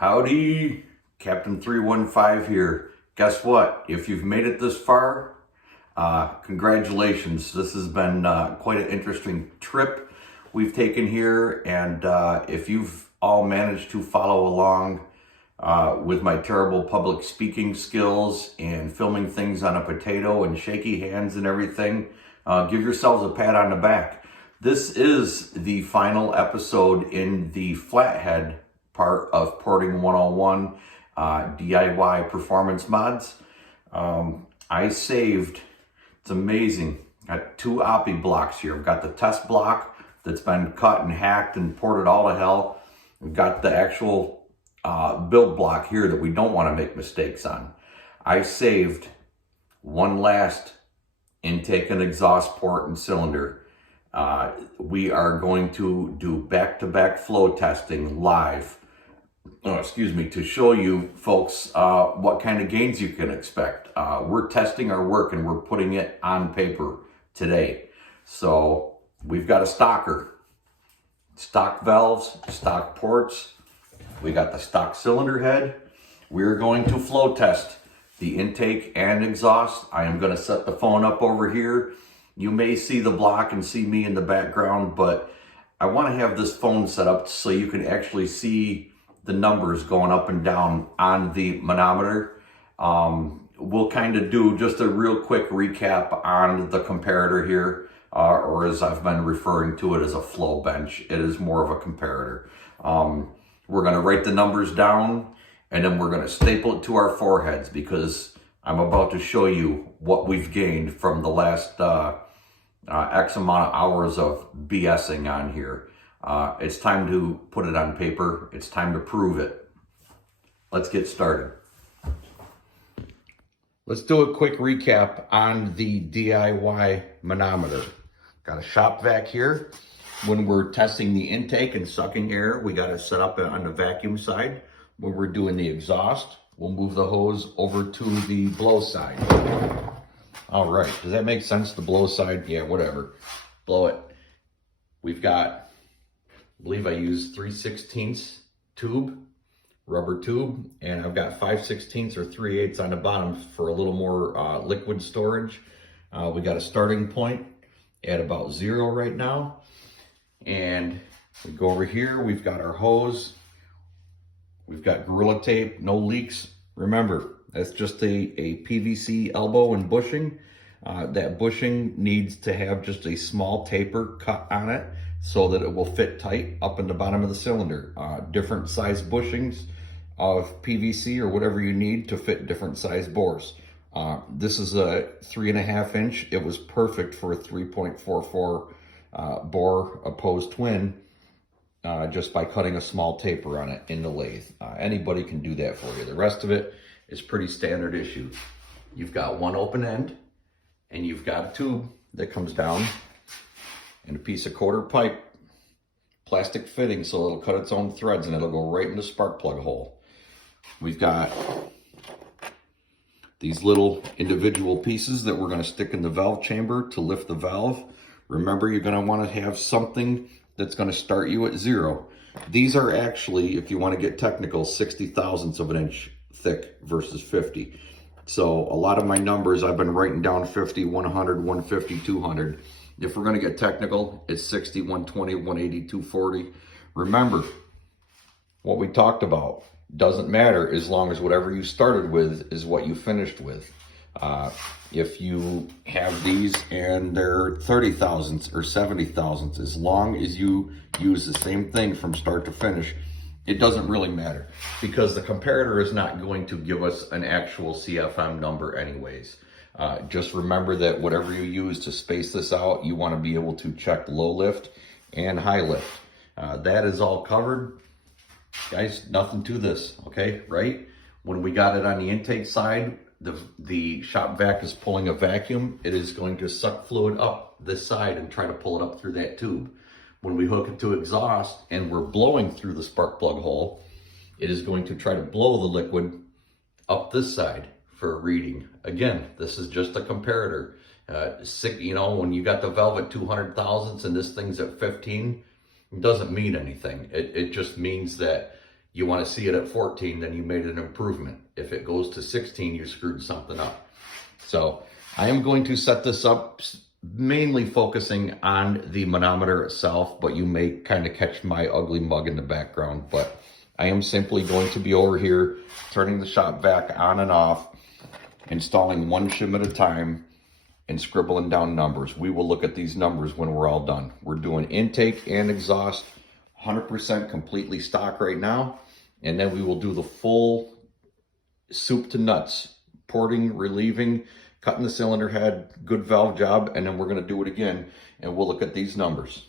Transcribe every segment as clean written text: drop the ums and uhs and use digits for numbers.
Howdy, Captain 315 here. Guess what? If you've made it this far, congratulations. This has been quite an interesting trip we've taken here, and if you've all managed to follow along with my terrible public speaking skills and filming things on a potato and shaky hands and everything, give yourselves a pat on the back. This is the final episode in the Flathead part of Porting 101 DIY performance mods. I saved, it's amazing, got two oppie blocks here. I've got the test block that's been cut and hacked and ported all to hell. We've got the actual build block here that we don't want to make mistakes on. I saved one last intake and exhaust port and cylinder. We are going to do back-to-back flow testing live. To show you folks what kind of gains you can expect. We're testing our work and we're putting it on paper today. So we've got a stocker, stock valves, stock ports. We got the stock cylinder head. We're going to flow test the intake and exhaust. I am going to set the phone up over here. You may see the block and see me in the background, but I want to have this phone set up so you can actually see the numbers going up and down on the manometer. We'll kind of do just a real quick recap on the comparator here, or as I've been referring to it as a flow bench. It is more of a comparator. We're going to write the numbers down, and then we're going to staple it to our foreheads, because I'm about to show you what we've gained from the last X amount of hours of BSing on here. It's time to put it on paper. It's time to prove it. Let's get started. Let's do a quick recap on the DIY manometer. Got a shop vac here. When we're testing the intake and sucking air, we got to set up on the vacuum side. When we're doing the exhaust, we'll move the hose over to the blow side. All right, does that make sense? The blow side? Yeah, whatever. Blow it. We've got, I believe I used 3/16 tube, rubber tube, and I've got 5/16 or 3/8 on the bottom for a little more liquid storage. We got a starting point at about 0 right now. And we go over here, we've got our hose. We've got Gorilla Tape, no leaks. Remember, that's just a PVC elbow and bushing. That bushing needs to have just a small taper cut on it so that it will fit tight up in the bottom of the cylinder. Different size bushings of PVC or whatever you need to fit different size bores. This is a 3.5 inch. It was perfect for a 3.44 bore opposed twin, just by cutting a small taper on it in the lathe. Anybody can do that for you. The rest of it is pretty standard issue. You've got one open end, and you've got a tube that comes down, and a piece of quarter pipe, plastic fitting, so it'll cut its own threads and it'll go right in the spark plug hole. We've got these little individual pieces that we're going to stick in the valve chamber to lift the valve. Remember, you're going to want to have something that's going to start you at 0. These are actually, if you want to get technical, 60 thousandths of an inch thick versus 50. So a lot of my numbers, I've been writing down 50, 100, 150, 200. If we're going to get technical, it's 60, 120, 180, 240. Remember what we talked about. Doesn't matter as long as whatever you started with is what you finished with. If you have these and they're 30 thousandths or 70 thousandths, as long as you use the same thing from start to finish, it doesn't really matter, because the comparator is not going to give us an actual CFM number anyways. Just remember that whatever you use to space this out, you want to be able to check low lift and high lift. That is all covered. Guys, nothing to this, okay, right? When we got it on the intake side, the shop vac is pulling a vacuum. It is going to suck fluid up this side and try to pull it up through that tube. When we hook it to exhaust and we're blowing through the spark plug hole, it is going to try to blow the liquid up this side for a reading. Again, this is just a comparator. When you got the valve at 200 thousandths and this thing's at 15, it doesn't mean anything. It just means that You want to see it at 14, then you made an improvement. If it goes to 16, you screwed something up. So I am going to set this up mainly focusing on the manometer itself, but you may kind of catch my ugly mug in the background. But I am simply going to be over here turning the shop vac on and off, installing one shim at a time, and scribbling down numbers. We will look at these numbers when we're all done. We're doing intake and exhaust 100% completely stock right now, and then we will do the full soup to nuts, porting, relieving, cutting the cylinder head, good valve job, and then we're going to do it again, and we'll look at these numbers.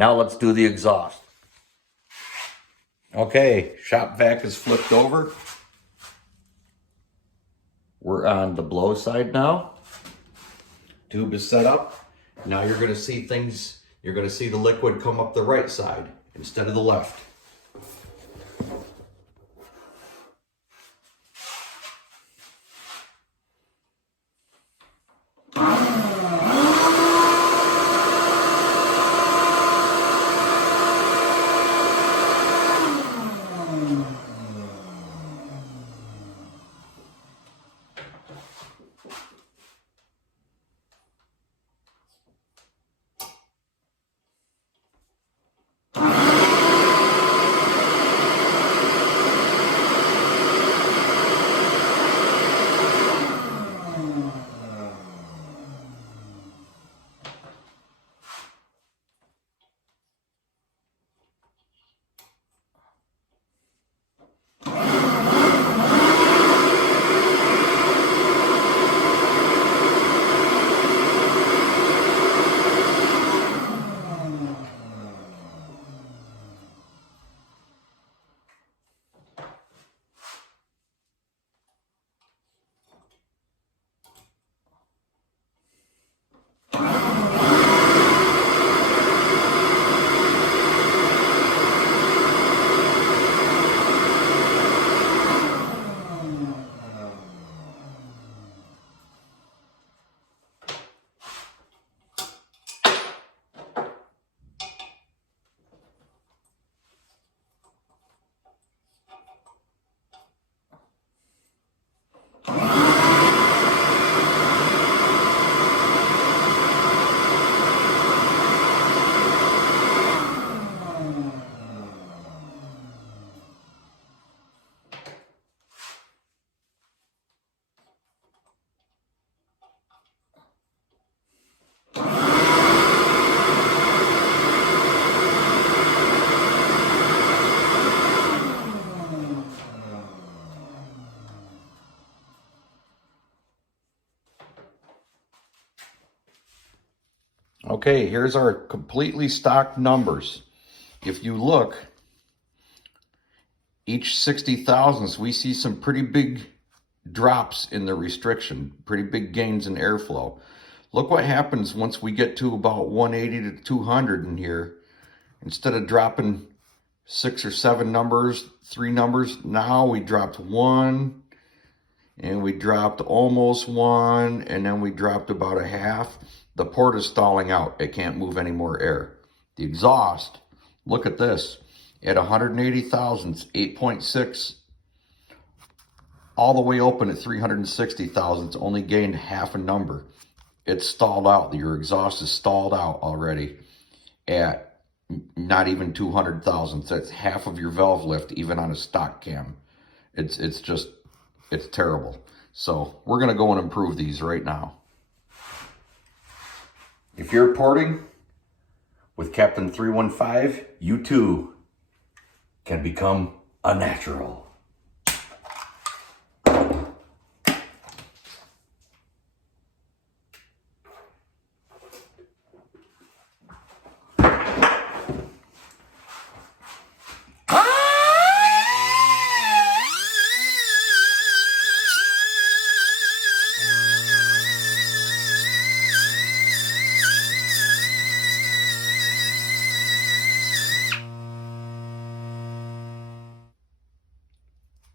Now let's do the exhaust. Okay, shop vac is flipped over. We're on the blow side now. Tube is set up. Now you're gonna see things, you're gonna see the liquid come up the right side instead of the left. Okay, here's our completely stocked numbers. If you look, each 60 thousandths, we see some pretty big drops in the restriction, pretty big gains in airflow. Look what happens once we get to about 180 to 200 in here. Instead of dropping 6 or 7 numbers, 3 numbers, now we dropped 1, and we dropped almost 1, and then we dropped about a half. The port is stalling out. It can't move any more air. The exhaust, look at this. At 180 thousandths, 8.6, all the way open at 360 thousandths, only gained half a number. It's stalled out. Your exhaust is stalled out already at not even 200 thousandths. That's half of your valve lift, even on a stock cam. It's terrible. So we're going to go and improve these right now. If you're porting with Captain 315, you too can become a natural.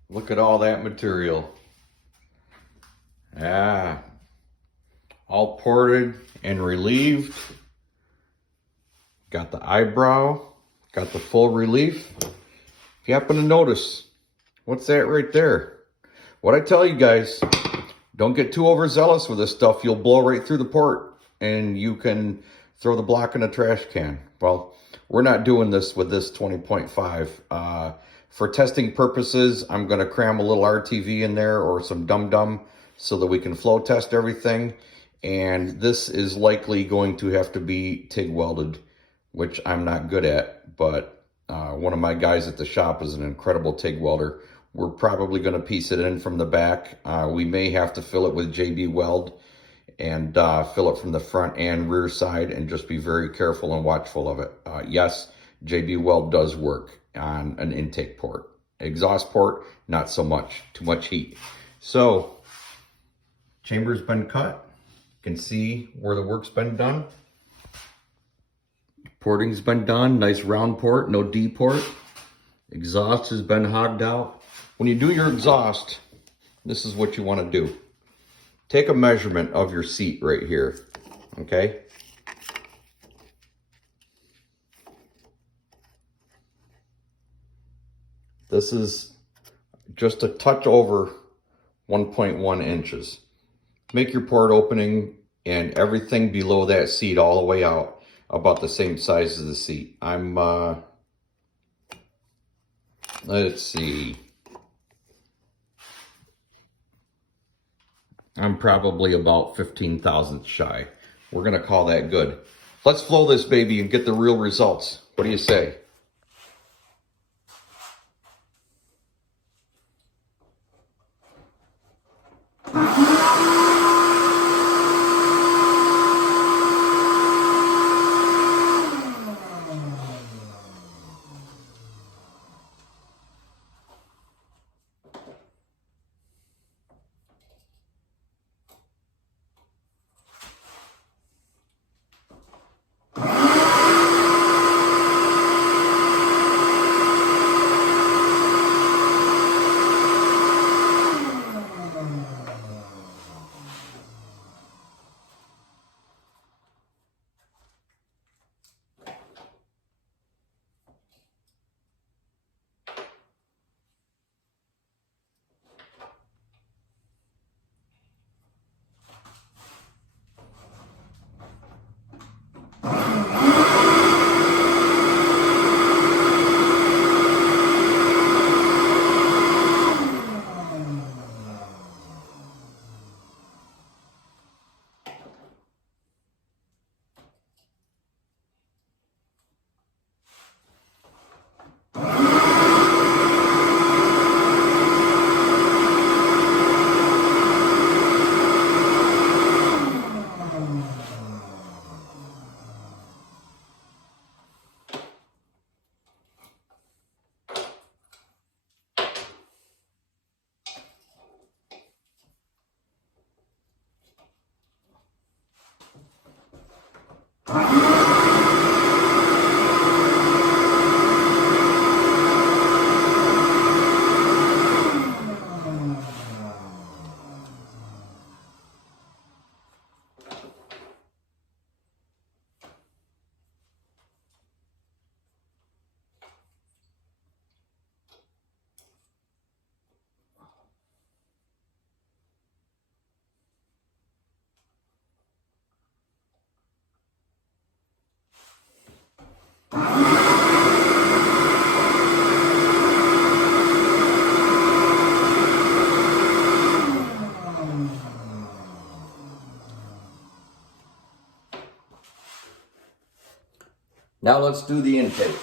Look at all that material. All ported and relieved. Got the eyebrow, got the full relief. If you happen to notice, what's that right there? What I tell you guys, don't get too overzealous with this stuff. You'll blow right through the port and you can throw the block in a trash can. Well, we're not doing this with this 20.5. For testing purposes, I'm going to cram a little RTV in there or some dum-dum so that we can flow test everything. And this is likely going to have to be TIG welded, which I'm not good at, but one of my guys at the shop is an incredible TIG welder. We're probably going to piece it in from the back. We may have to fill it with JB Weld and fill it from the front and rear side, and just be very careful and watchful of it. Yes, JB Weld does work on an intake port. Exhaust port, not so much. Too much heat. So, chamber's been cut. You can see where the work's been done. Porting's been done. Nice round port, no D port. Exhaust has been hogged out. When you do your exhaust, this is what you want to do. Take a measurement of your seat right here, okay? This is just a touch over 1.1 inches. Make your port opening and everything below that seat all the way out about the same size as the seat. I'm, let's see. I'm probably about 15 thousandths shy. We're going to call that good. Let's flow this baby and get the real results. What do you say? Now let's do the intake.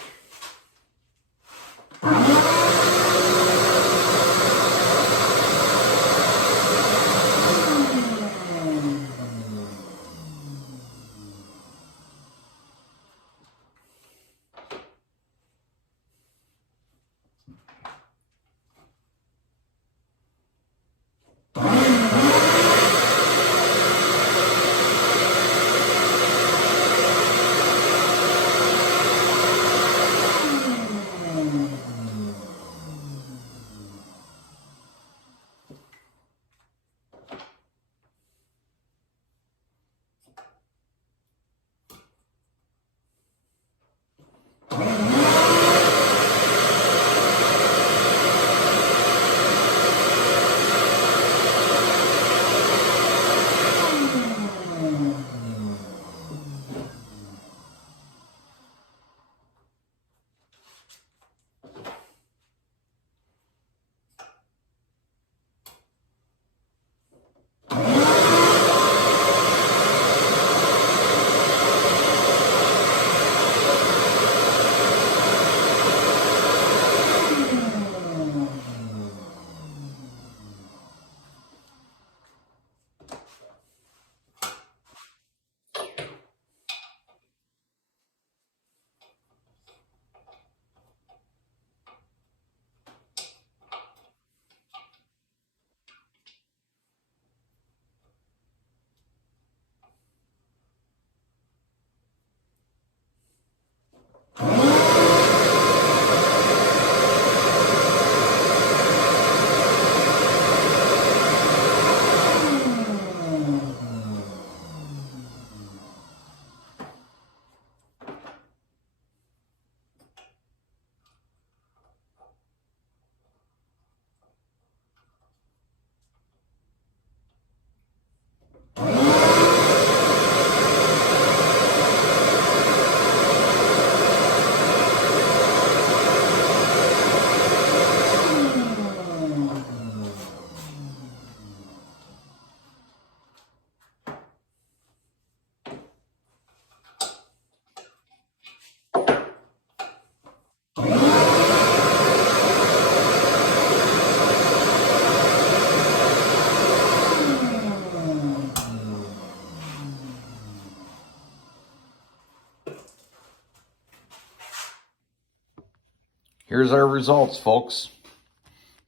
Here's our results, folks.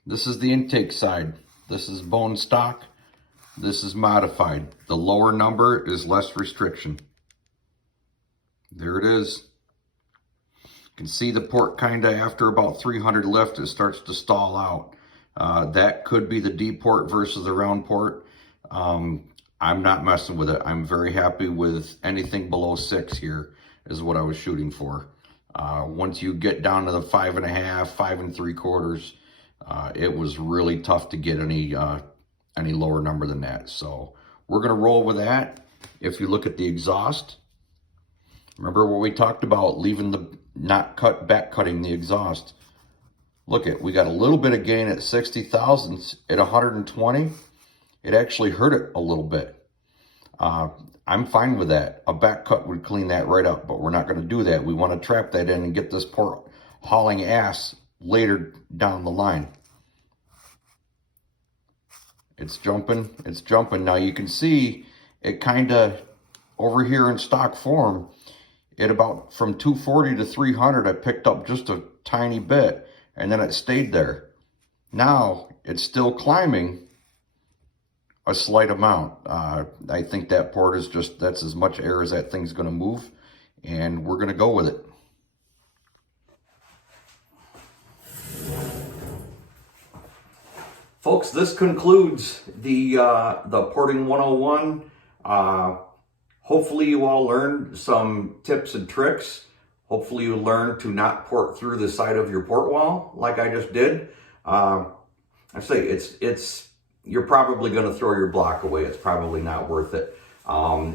This is the intake side. This is bone stock. This is modified. The lower number is less restriction. There it is. You can see the port kind of after about 300 lift, it starts to stall out. That could be the D port versus the round port. I'm not messing with it. I'm very happy with anything below 6 here is what I was shooting for. Once you get down to the 5.5, 5 3/4, it was really tough to get any lower number than that. So we're gonna roll with that. If you look at the exhaust, remember what we talked about, leaving the back cutting the exhaust. Look we got a little bit of gain at 60 thousandths. At 120, it actually hurt it a little bit. I'm fine with that. A back cut would clean that right up, but we're not going to do that. We want to trap that in and get this port hauling ass later down the line. It's jumping, it's jumping. Now you can see it kind of over here in stock form, it about from 240 to 300, I picked up just a tiny bit and then it stayed there. Now it's still climbing a slight amount. I think that port is that's as much air as that thing's going to move, and we're going to go with it. Folks, this concludes the porting 101. Hopefully you all learned some tips and tricks. Hopefully you learned to not port through the side of your port wall like I just did. I say you're probably going to throw your block away. It's probably not worth it.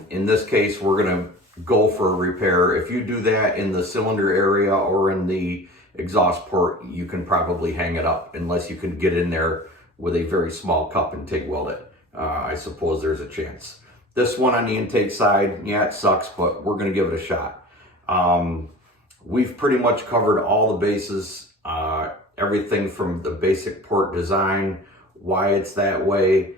In this case, we're going to go for a repair. If you do that in the cylinder area or in the exhaust port, you can probably hang it up unless you can get in there with a very small cup and TIG weld it. I suppose there's a chance. This one on the intake side, yeah, it sucks, but we're going to give it a shot. we've pretty much covered all the bases, everything from the basic port design, why it's that way,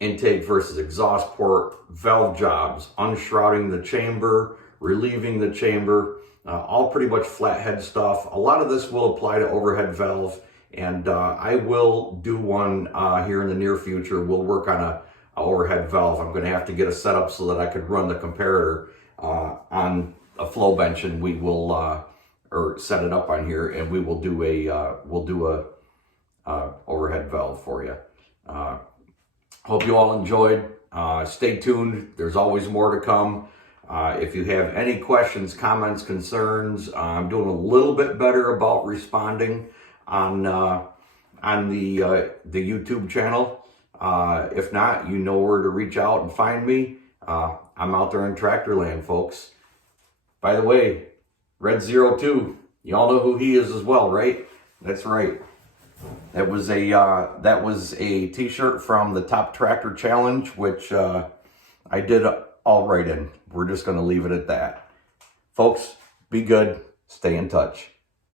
intake versus exhaust port, valve jobs, unshrouding the chamber, relieving the chamber, all pretty much flathead stuff. A lot of this will apply to overhead valve, and I will do one here in the near future. We'll work on a overhead valve. I'm going to have to get a setup so that I could run the comparator on a flow bench, and we will or set it up on here, and we will do a overhead valve for you. Hope you all enjoyed. Stay tuned. There's always more to come. If you have any questions, comments, concerns, I'm doing a little bit better about responding on the YouTube channel. If not, you know where to reach out and find me. I'm out there in tractor land, folks. By the way, Red02, you all know who he is as well, right? That's right. That was a t-shirt from the Top Tractor Challenge, which I did all right in. We're just going to leave it at that. Folks, be good. Stay in touch.